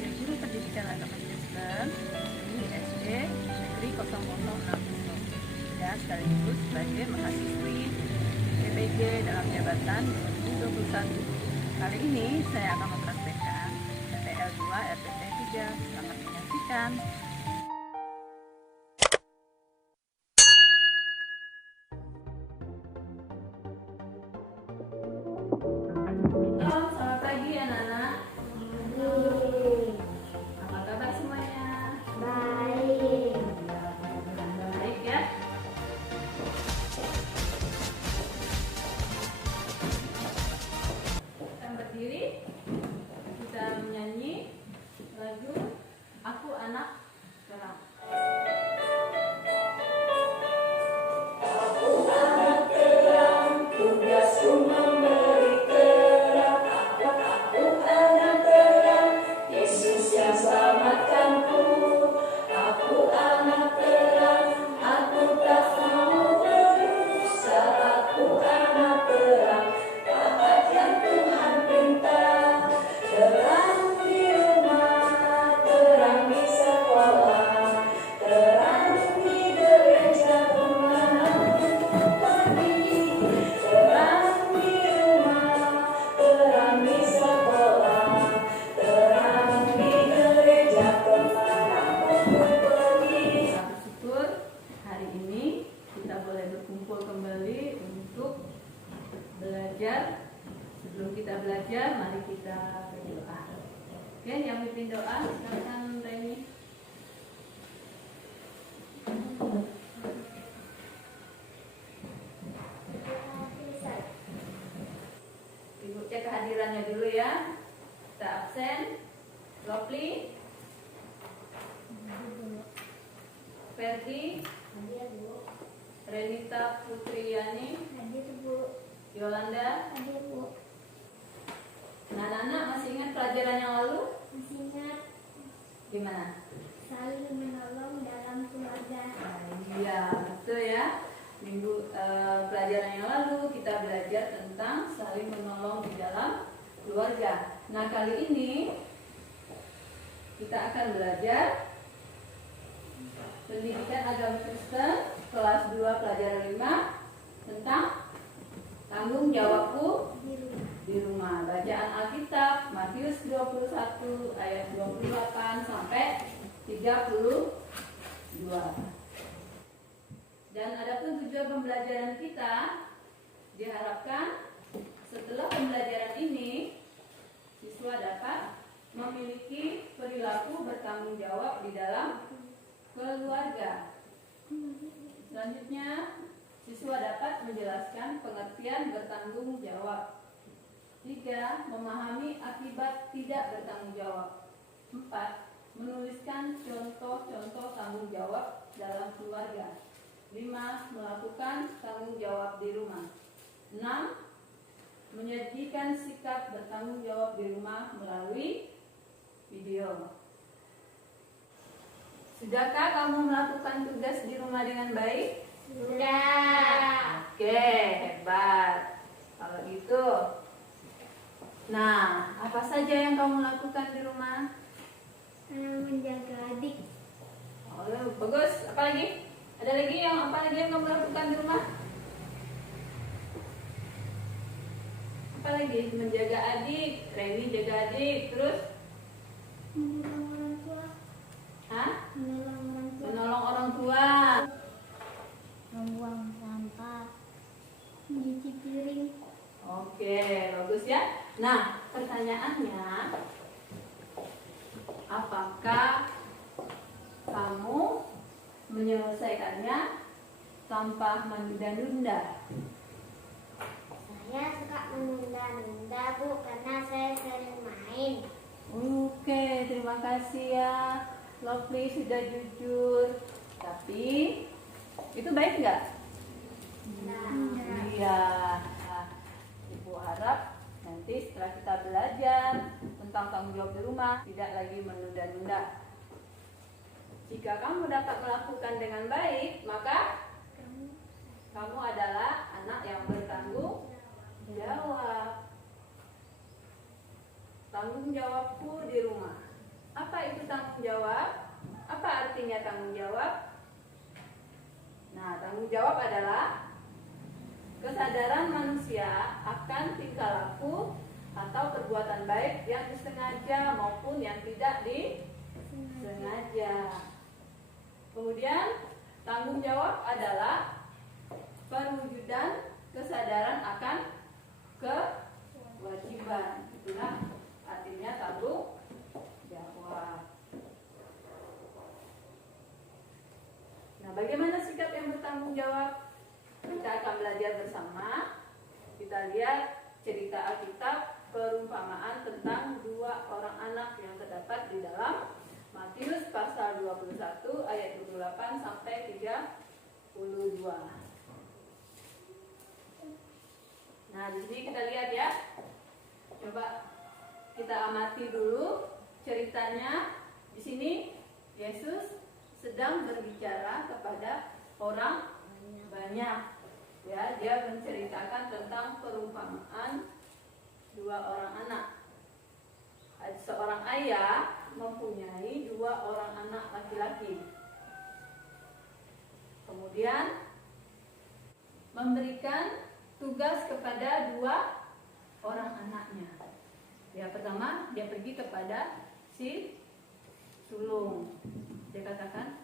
sebagai guru pendidikan agama Kristen di SD Negeri 006 dan sekaligus sebagai mahasiswi PPG dalam jabatan 2021. Kali ini saya akan mempraktekkan PTL 2 RPT 3. Selamat menyaksikan. Halo, selamat pagi anak-anak. Apa kabar semuanya? Baik. Baik ya. Kita berdiri, kita menyanyi lagu Aku Anak Terang. Sebelum kita belajar, mari kita berdoa. Oke, yang mimpin doa silakan Reni. Ibu cek kehadirannya dulu ya. Kita absen. Lovely, Ferdi, Renita Putriyani, Yolanda. Nah, anak-anak masih ingat pelajaran yang lalu? Masih ingat Gimana? saling menolong dalam keluarga. Iya, betul ya. Pelajaran yang lalu kita belajar tentang saling menolong di dalam keluarga. Nah, kali ini kita akan belajar pendidikan agama Kristen kelas 2 pelajaran 5 tentang tanggung jawabku di rumah. Bacaan Alkitab Matius 21 ayat 28 sampai 32. Dan adapun tujuan pembelajaran kita, diharapkan setelah pembelajaran ini siswa dapat memiliki perilaku bertanggung jawab di dalam keluarga. Selanjutnya, siswa dapat menjelaskan pengertian bertanggung jawab. 3. Memahami akibat tidak bertanggung jawab. 4. Menuliskan contoh-contoh tanggung jawab dalam keluarga. 5. Melakukan tanggung jawab di rumah. 6. Menyajikan sikap bertanggung jawab di rumah melalui video. Sudahkah kamu melakukan tugas di rumah dengan baik? Sudah. Oke, hebat. Kalau gitu, nah, apa saja yang kamu lakukan di rumah? Menjaga adik. Oh, bagus. Apa lagi? Ada lagi apa lagi yang kamu lakukan di rumah? Apa lagi? Menjaga adik, Reni jaga adik, terus? Menolong orang tua. Hah? Menolong orang tua. Menolong orang tua. Membuang sampah. Mencuci piring. Oke, bagus ya. Nah, pertanyaannya, apakah kamu menyelesaikannya tanpa menunda-nunda? Saya suka menunda-nunda, Bu, karena saya sering main. Oke, terima kasih ya. Lovely sudah jujur. Tapi itu baik nggak? Iya. Nah, Ibu harap nanti setelah kita belajar tentang tanggung jawab di rumah tidak lagi menunda-nunda. Jika kamu dapat melakukan dengan baik, maka kamu adalah anak yang bertanggung jawab. Tanggung jawabku di rumah. Apa itu tanggung jawab? Apa artinya tanggung jawab? Nah, tanggung jawab adalah kesadaran manusia akan tingkah laku atau perbuatan baik yang disengaja maupun yang tidak disengaja. Kemudian, tanggung jawab adalah perwujudan kesadaran akan kewajiban. Itulah artinya tanggung jawab. Nah, bagaimana sikap yang bertanggung jawab? Kita akan belajar bersama. Kita lihat cerita Alkitab, perumpamaan tentang dua orang anak yang terdapat di dalam Matius pasal 21 ayat 28 sampai 32. Nah, di sini kita lihat ya. Coba kita amati dulu ceritanya. Di sini Yesus sedang berbicara kepada orang banyak. Ya, dia menceritakan tentang perumpamaan dua orang anak. Seorang ayah mempunyai dua orang anak laki-laki. Kemudian memberikan tugas kepada dua orang anaknya. Ya, pertama dia pergi kepada si sulung. Dia katakan,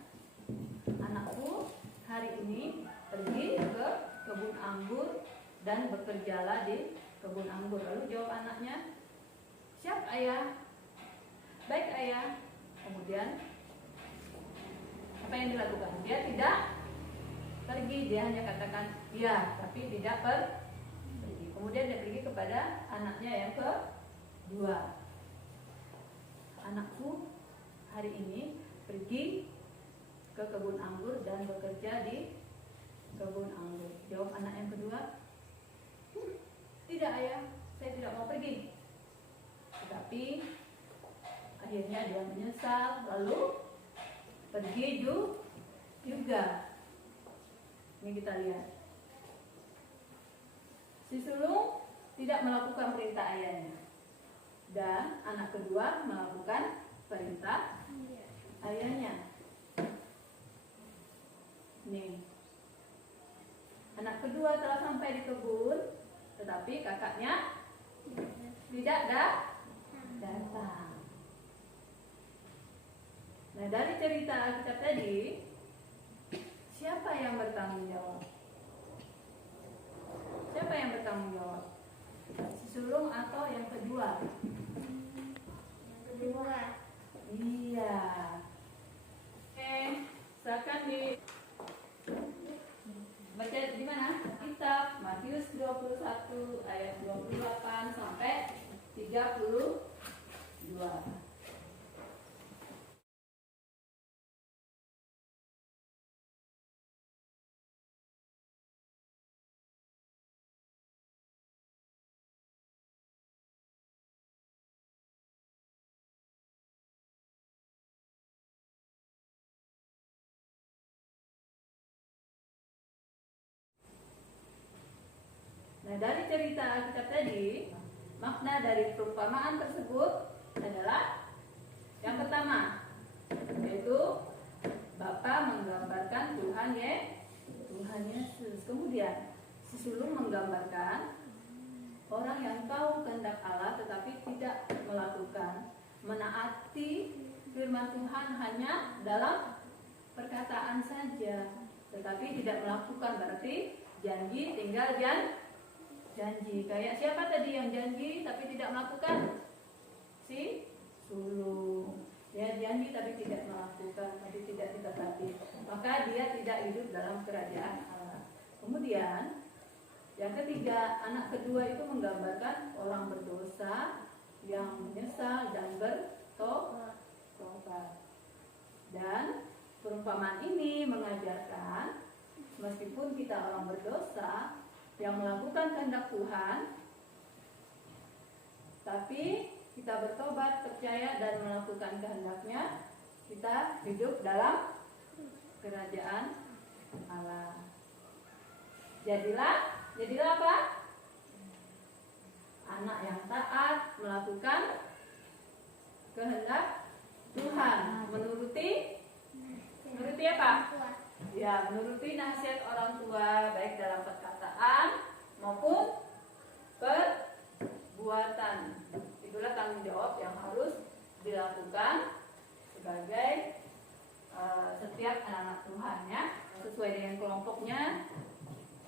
anakku hari ini pergi ke kebun anggur dan bekerjalah di kebun anggur. Lalu jawab anaknya, siap ayah, baik ayah. Kemudian apa yang dilakukan? Dia tidak pergi, dia hanya katakan ya, tapi tidak pergi. Kemudian dia pergi kepada anaknya yang kedua. Anakku hari ini pergi ke kebun anggur dan bekerja di kebun anggur. Jawab anak yang kedua, tidak ayah, saya tidak mau pergi. Tetapi akhirnya dia menyesal, lalu pergi juga. Ini kita lihat. Si sulung tidak melakukan perintah ayahnya, dan anak kedua melakukan perintah ayahnya. Nih, anak kedua telah sampai di kebun, tetapi kakaknya tidak datang. Nah, dari cerita Alkitab tadi, siapa yang bertanggung jawab? Siapa yang bertanggung jawab? Si sulung atau yang kedua? Yang kedua. Iya. Oke, silakan baca di mana? Kitab Matius 21 ayat 28 sampai 32. Nah, dari cerita Alkitab tadi, makna dari perumpamaan tersebut adalah yang pertama, yaitu Bapa menggambarkan Tuhan Yesus. Kemudian si sulung menggambarkan orang yang tahu kehendak Allah tetapi tidak melakukan, menaati firman Tuhan hanya dalam perkataan saja, tetapi tidak melakukan. Berarti janji tinggal janji. Kayak siapa tadi yang janji tapi tidak melakukan? Si sulung. Dia janji tapi tidak melakukan, tapi tidak ditepati. Maka dia tidak hidup dalam kerajaan Allah. Kemudian yang ketiga, anak kedua itu menggambarkan orang berdosa yang menyesal dan bertobat. Dan perumpamaan ini mengajarkan meskipun kita orang berdosa yang melakukan kehendak Tuhan, tapi kita bertobat, percaya dan melakukan kehendaknya, kita hidup dalam kerajaan Allah. Jadilah apa? Anak yang taat, melakukan kehendak Tuhan. Menuruti apa? Ya, menuruti nasihat orang tua baik dalam perkataan maupun perbuatan. Itulah tanggung jawab yang harus dilakukan sebagai setiap anak-anak Tuhan ya, sesuai dengan kelompoknya.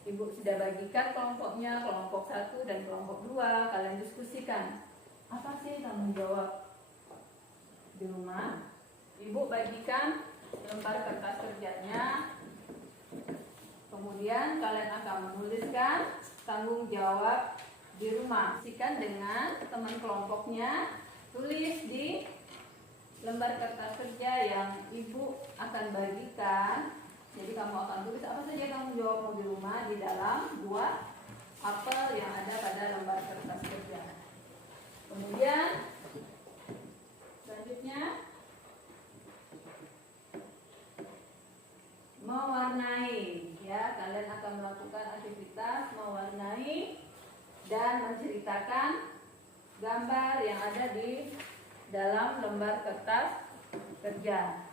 Ibu sudah bagikan kelompoknya, kelompok 1 dan kelompok 2. Kalian diskusikan apa sih tanggung jawab di rumah. Ibu bagikan lembar kertas kerjanya. Kemudian kalian akan menuliskan tanggung jawab di rumah. Diskusikan dengan teman kelompoknya. Tulis di lembar kertas kerja yang ibu akan bagikan. Jadi kamu akan tulis apa saja tanggung jawabmu di rumah di dalam 2 apel yang ada pada lembar kertas kerja. Kemudian selanjutnya mewarnai ya, kalian akan melakukan aktivitas mewarnai dan menceritakan gambar yang ada di dalam lembar kertas kerja.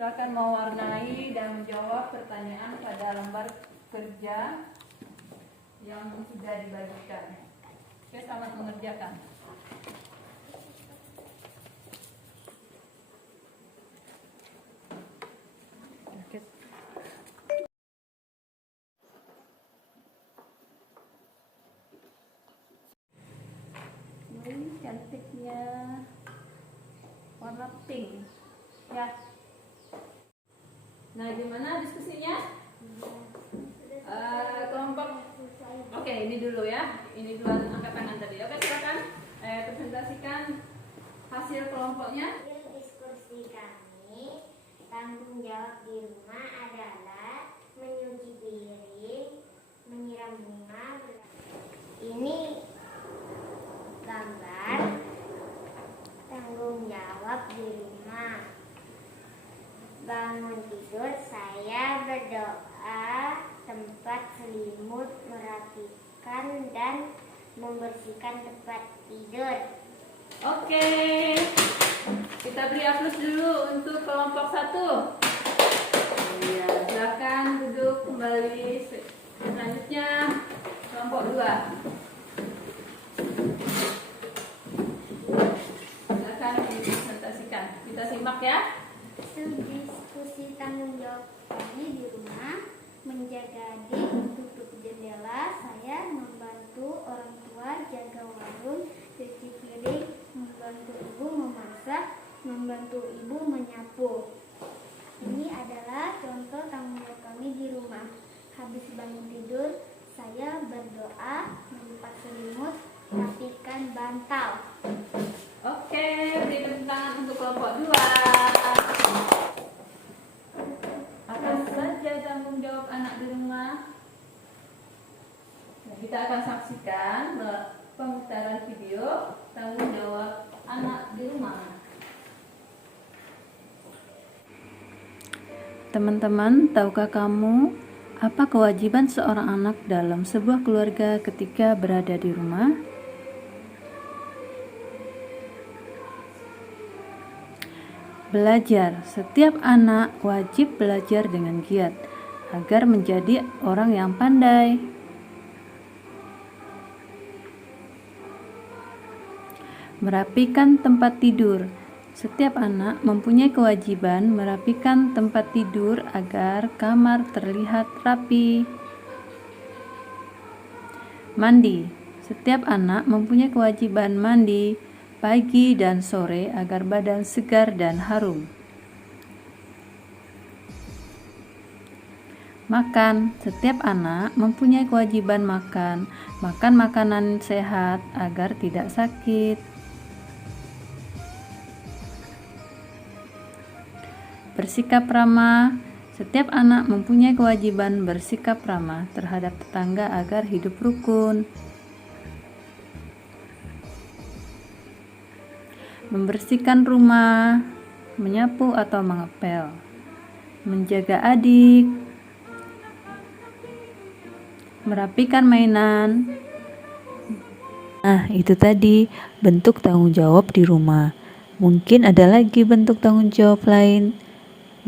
Silakan mewarnai dan menjawab pertanyaan pada lembar kerja yang sudah dibagikan. Oke, selamat mengerjakan. Ini cantiknya warna pink ya. Nah, gimana diskusinya? Kelompok. Oke, ini dulu ya. Ini dulu angkat tangan tadi. Oke, silakan presentasikan hasil kelompoknya. Diskusi kami, tanggung jawab di rumah adalah menyuci piring, menyiram bunga. Ini gambar tanggung jawab di rumah. Bangun tidur, saya berdoa, tempat selimut, merapikan dan membersihkan tempat tidur. Oke, kita beri aplaus dulu untuk kelompok 1. Ya, silakan duduk kembali. Selanjutnya kelompok 2. Silakan dipresentasikan. Kita simak ya. Diskusi tanggung jawab kami di rumah, menjaga adik, tutup jendela. Saya membantu orang tua jaga warung, cuci piring, membantu ibu memasak, membantu ibu menyapu. Ini adalah contoh tanggung jawab kami di rumah. Habis bangun tidur, saya berdoa, melipat selimut, rapikan bantal. Oke, beri tepuk tangan untuk kelompok 2. Apa saja tanggung jawab anak di rumah? Nah, kita akan saksikan pemutaran video tanggung jawab anak di rumah. Teman-teman, tahukah kamu apa kewajiban seorang anak dalam sebuah keluarga ketika berada di rumah? Belajar. Setiap anak wajib belajar dengan giat agar menjadi orang yang pandai. Merapikan tempat tidur. Setiap anak mempunyai kewajiban merapikan tempat tidur agar kamar terlihat rapi. Mandi. Setiap anak mempunyai kewajiban mandi pagi dan sore agar badan segar dan harum. Makan. Setiap anak mempunyai kewajiban makan makanan sehat agar tidak sakit. Bersikap ramah. Setiap anak mempunyai kewajiban bersikap ramah terhadap tetangga agar hidup rukun. Membersihkan rumah, menyapu atau mengepel, menjaga adik, merapikan mainan. Nah, itu tadi bentuk tanggung jawab di rumah. Mungkin ada lagi bentuk tanggung jawab lain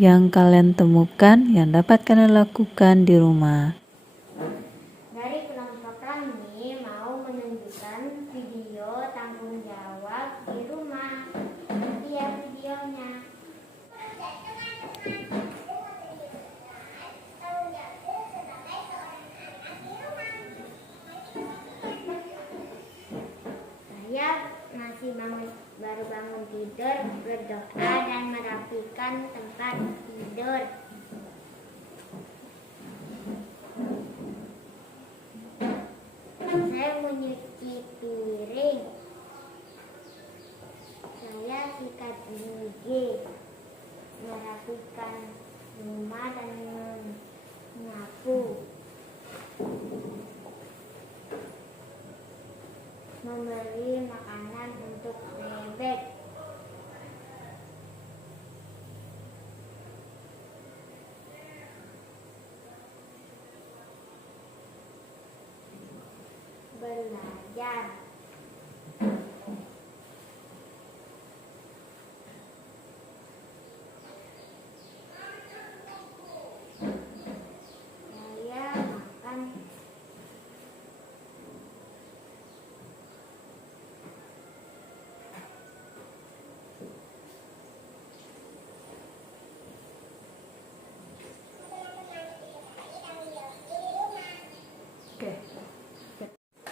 yang kalian temukan yang dapat kalian lakukan di rumah. Dari kelompok kami mau menunjukkan video tanggung jawab di rumah. Lihat videonya. Saya baru bangun tidur, berdoa dan merapikan tempat tidur. Saya menyuci piring. Saya sikat gigi, merapikan rumah dan menyapu. Memberi makanan untuk bebek. Belajar. Saya makan.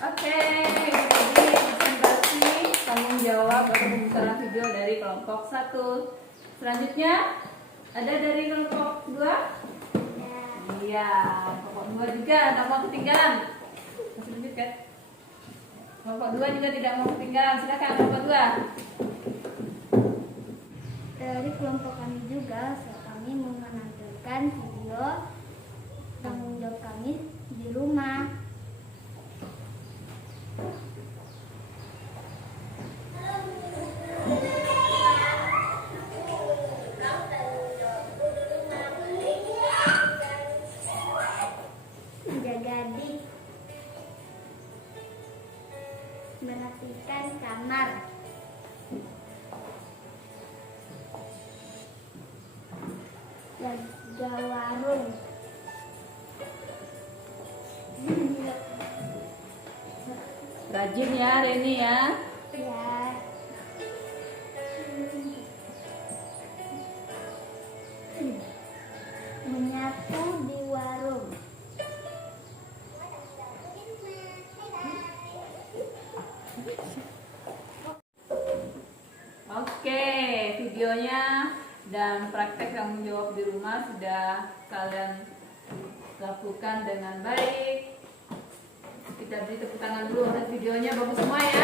Oke, itu tadi presentasi tanggung jawab atau pembicaraan video dari kelompok 1. Selanjutnya ada dari kelompok 2. Iya, kelompok 2 juga tak mau ketinggalan. Masih lanjut kan? Kelompok 2 juga tidak mau ketinggalan. Silakan kelompok 2. Dari kelompok kami juga, kami mau menampilkan video tanggung jawab kami di rumah. Menjaga adik, merapikan kamar, jaga warung, Rajin ya Reni ya. ya, menyapu di warung. Oke, videonya dan praktek tanggung jawab di rumah sudah kalian lakukan dengan baik. Kita beri tepuk tangan dulu untuk videonya, bagus semua ya.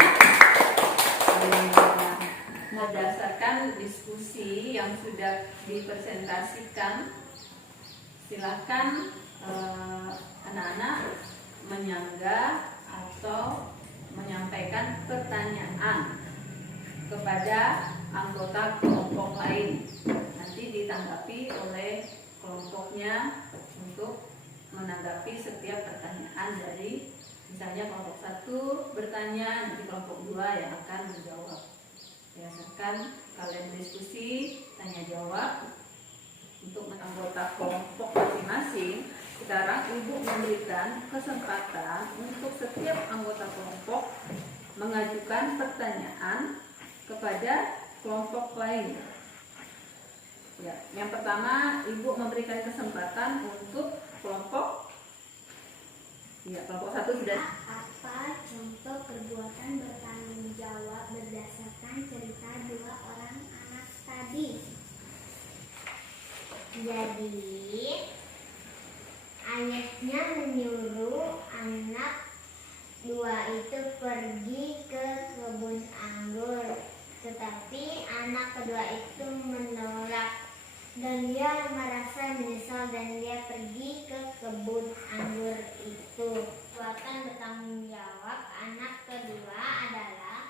Berdasarkan diskusi yang sudah dipresentasikan, silakan anak-anak menyanggah atau menyampaikan pertanyaan kepada anggota kelompok lain. Nanti ditanggapi oleh kelompoknya untuk menanggapi setiap pertanyaan dari misalnya kelompok 1 bertanya, nanti kelompok 2 yang akan menjawab. Biasakan kalian diskusi, tanya jawab untuk anggota kelompok masing-masing. Sekarang Ibu memberikan kesempatan untuk setiap anggota kelompok mengajukan pertanyaan kepada kelompok lain. Ya, yang pertama Ibu memberikan kesempatan untuk kelompok kelompok 1 sudah. Apa contoh perbuatan bertanggung jawab berdasarkan cerita dua orang anak tadi? Jadi, ayahnya menyuruh anak dua itu pergi ke kebun anggur, tetapi anak kedua itu menolak dan dia merasa menyesal dan dia pergi ke kebun anggur itu. Perbuatan bertanggung jawab anak kedua adalah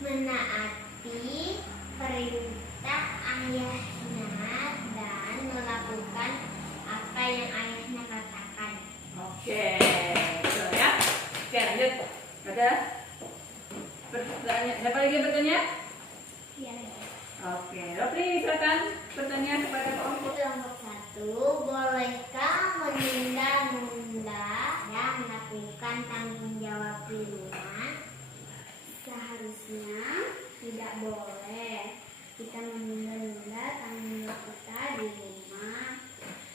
menaati perintah ayahnya dan melakukan apa Oke, Rafli silakan bertanya kepada Pak Om. Kelompok 1, bolehkah menunda-nunda ya melakukan tanggung jawab di rumah? Seharusnya tidak boleh kita menunda-nunda tanggung jawab kita di rumah.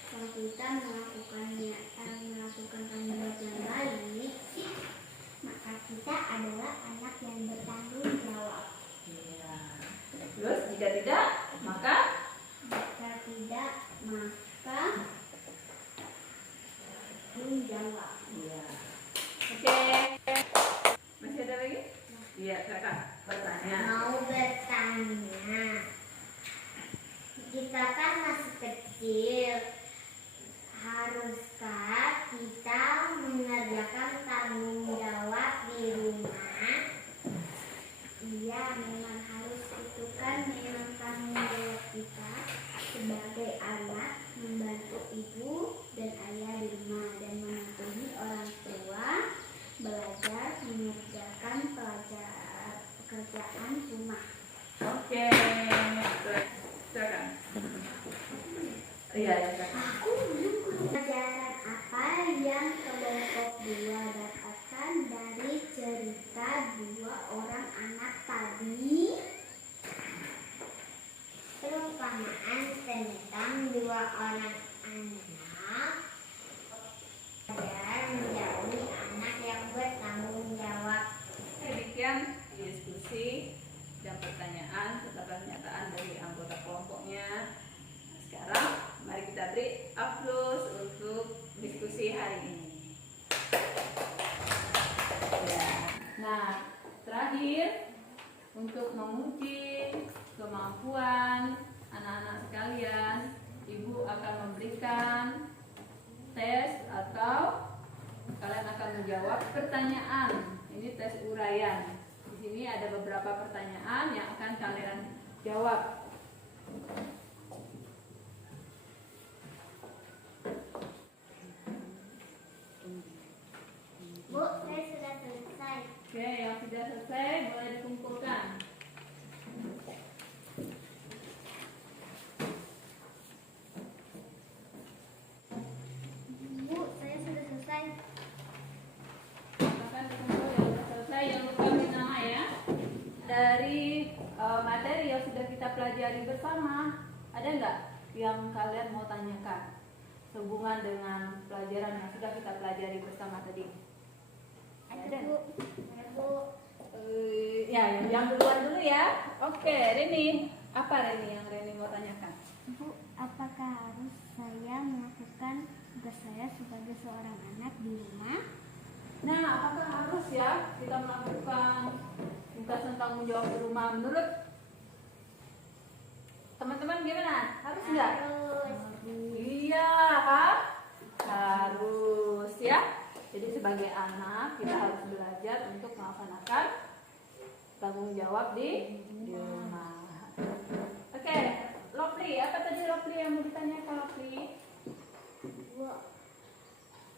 Kalau kita melakukan tanggung jawab yang baik, maka kita adalah anak yang bertanggung jawab. Iya. Terus jika tidak, maka Jika tidak, maka tanggung jawab. iya. Oke. Masih ada lagi? Iya, silakan bertanya. Mau bertanya, kita kan masih kecil, haruskah kita mengerjakan tanggung jawab di rumah? Iya, memang harus, itu kan memang tanggung jawab kita sebagai anak, membantu ibu dan ayah di rumah dan mematuhi orang tua, belajar mengerjakan pekerjaan rumah. Oke. Silakan. Iya, silakan. Pelajaran apa yang kelompok 2 dapatkan dari cerita dua orang anak tadi? Perumpamaan tentang dua orang anak belajar menjadi anak yang bertanggung jawab. Demikian diskusi dan pertanyaan serta pernyataan dari anggota kelompoknya. Nah, sekarang mari kita beri aplaus untuk diskusi hari ini. Ya. Nah, terakhir untuk menguji kemampuan anak-anak sekalian, Ibu akan memberikan tes atau kalian akan menjawab pertanyaan. Ini tes uraian. Di sini ada beberapa pertanyaan yang akan kalian jawab. Bu, saya sudah selesai. Oke, yang sudah selesai boleh dikumpulkan. Bu, saya sudah selesai. Silakan dikumpul yang sudah selesai, yang lupa beri nama ya. Dari materi yang sudah kita pelajari bersama, ada nggak yang kalian mau tanyakan sehubungan dengan pelajaran yang sudah kita pelajari bersama tadi? Ada, Bu. Ada, Bu. Ya, yang duluan dulu ya. Oke, Reni, apa Reni yang Reni mau tanyakan? Bu, apakah harus saya melakukan tugas saya sebagai seorang anak di rumah? Nah, apakah harus ya kita melakukan tugas tentang menjawab di rumah? Menurut teman-teman gimana? Harus nggak? Harus. Iya, harus ya. Jadi sebagai anak kita harus belajar untuk melaksanakan tanggung jawab di rumah. Oke, Lopli, apa tadi Lopli yang mau ditanyakan Lopli? Bu,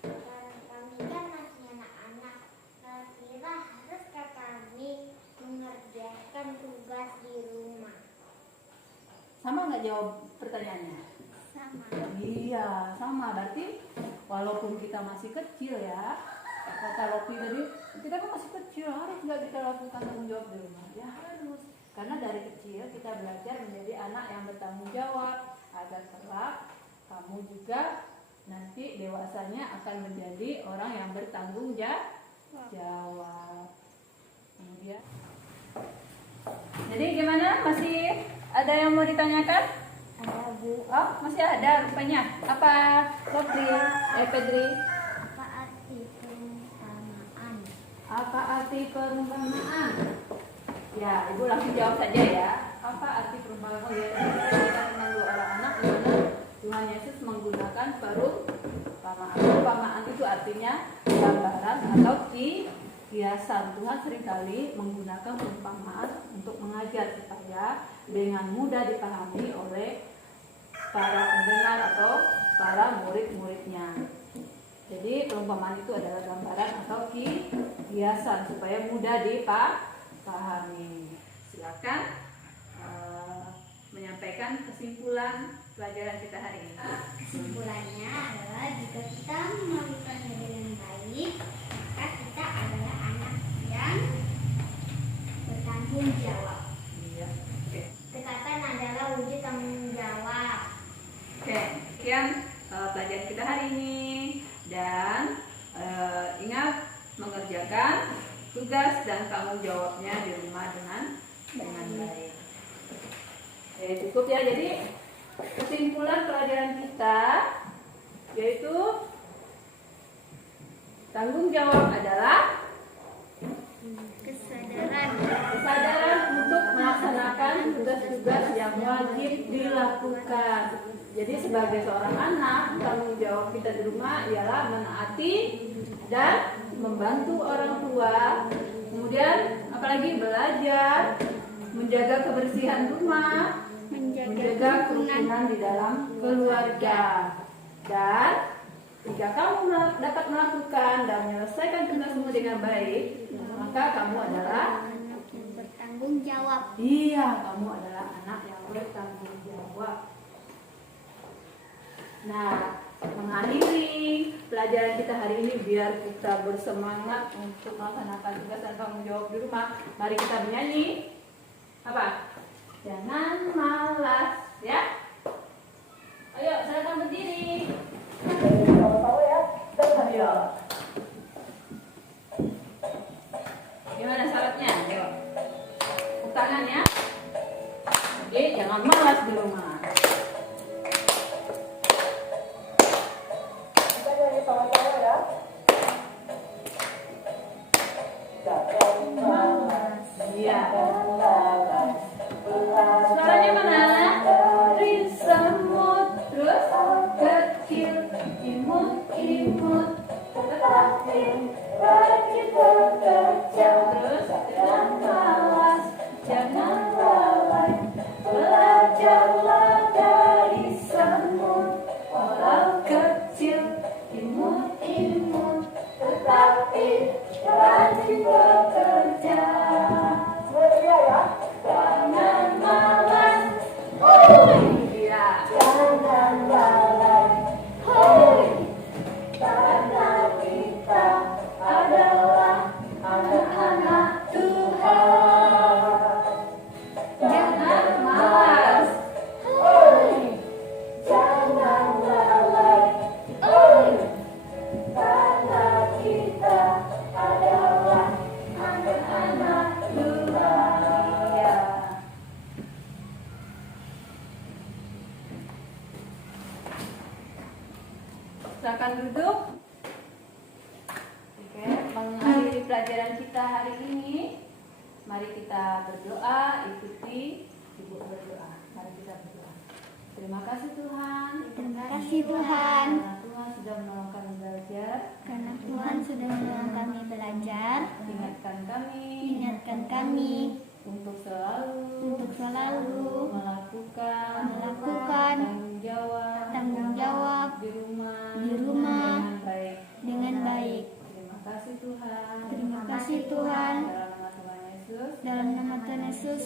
sekarang kami kan masih anak-anak. Kira-kira haruskah kami mengerjakan tugas di rumah? Sama nggak jawab pertanyaannya? Sama. Iya, sama. Berarti walaupun kita masih kecil ya, kata Lopi tadi, kita kan masih kecil, harus nggak kita lakukan tanggung jawab di rumah? Ya harus. Karena dari kecil kita belajar menjadi anak yang bertanggung jawab, agar kelak kamu juga nanti dewasanya akan menjadi orang yang bertanggung jawab. Kemudian, jadi gimana? Masih ada yang mau ditanyakan? Ada, Bu. Oh, masih ada rupanya. Apa, Lopli? Pedri? Apa arti perumpamaan? Apa arti perumpamaan? Ya, Ibu langsung jawab saja ya. Apa arti perumpamaan? Oh ya, tadi kita cerita tentang dua orang anak di mana Tuhan Yesus menggunakan perumpamaan. Perumpamaan itu artinya gambaran atau kiasan. Tuhan seringkali menggunakan perumpamaan untuk mengajar supaya dengan mudah dipahami oleh para pendengar atau para murid-muridnya. Jadi perumpamaan itu adalah gambaran atau kiasan supaya mudah dipahami. Silakan berikan kesimpulan pelajaran kita hari ini. Kesimpulannya adalah jika kita melakukannya dengan baik, maka kita adalah anak yang bertanggung jawab. Iya. Oke. Dekatan adalah wujud tanggung jawab. Oke, sekian pelajaran kita hari ini, dan ingat mengerjakan tugas dan tanggung jawabnya di rumah dengan baik. Oke, cukup ya. Jadi kesimpulan pelajaran kita yaitu tanggung jawab adalah kesadaran untuk melaksanakan tugas-tugas yang wajib dilakukan. Jadi sebagai seorang anak, tanggung jawab kita di rumah ialah menaati dan membantu orang tua. Kemudian apalagi belajar, menjaga kebersihan rumah, menjaga kerukunan di dalam keluarga. Dan jika kamu dapat melakukan dan menyelesaikan tugasmu dengan baik, maka kamu adalah Anak yang bertanggung jawab. kamu adalah anak yang bertanggung jawab. Nah, mengakhiri pelajaran kita hari ini biar kita bersemangat untuk melaksanakan tugas dan tanggung jawab di rumah. Mari kita menyanyi. Apa? Jangan malas, ya. Ayo, silakan berdiri. Ayo. Gimana syaratnya? Ayo. Tepuk tangan ya. Jadi jangan malas di rumah. Iya. Suaranya mana? Dari semut, terus kecil, imut, tetapi rajin bekerja, terus jangan malas, jangan lalai, belajarlah dari semut, walau kecil, imut, tetapi rajin bekerja. Jangan malas, iya. Jangan lalai, karena kita adalah anak-anak Tuhan. Jangan malas, jangan lalai, karena kita adalah anak-anak Tuhan. Ya. Silakan duduk. Oke, mengakhiri pelajaran kita hari ini, mari kita berdoa, ikuti Ibu berdoa. Mari kita berdoa. Terima kasih Tuhan. Terima kasih Tuhan, Karena Tuhan sudah menolong kami belajar. karena Tuhan sudah menolong kami belajar. Ingatkan kami untuk selalu melakukan tanggung jawab di rumah dengan baik. Terima kasih Tuhan. Terima kasih Tuhan. Dalam nama Tuhan Yesus, Dalam nama Tuhan Yesus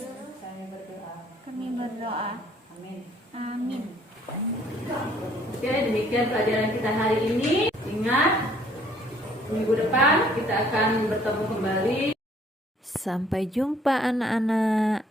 kami berdoa. Amin. Amin. Oke, demikian pelajaran kita hari ini. Ingat, minggu depan kita akan bertemu kembali. Sampai jumpa anak-anak.